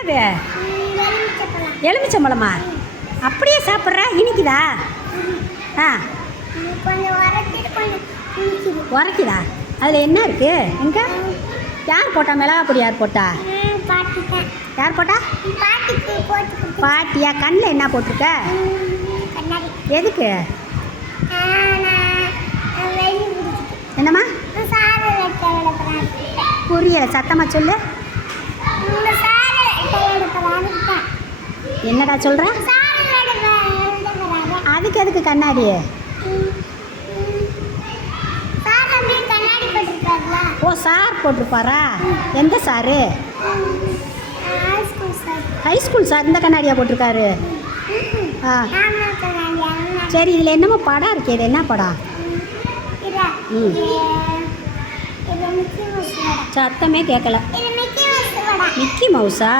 அது எலுமிச்சம்பழமா? அப்படியே சாப்பிட்ற? இனிக்குதா? ஆ, உரைக்குதா? அதில் என்ன இருக்குது? எங்கே யார் போட்டா? மிளகா பொடி யார் போட்டா? யார் போட்டா? பாட்டியா? கண்ணில் என்ன போட்டிருக்க? எதுக்கு? என்னம்மா? புரியல, சத்தமாக சொல்லு. என்னடா சொல்கிற? அதுக்கு எதுக்கு கண்ணாடி? ஓ, சார் போட்டிருப்பாரா? எந்த சாரு? ஹைஸ்கூல் சார் இந்த கண்ணாடியாக போட்டிருக்காரு? ஆ, சரி. இதில் என்னமோ படம் இருக்கே, இது என்ன படம்? சத்தமே கேட்கல. மிக்கி மவுஸா?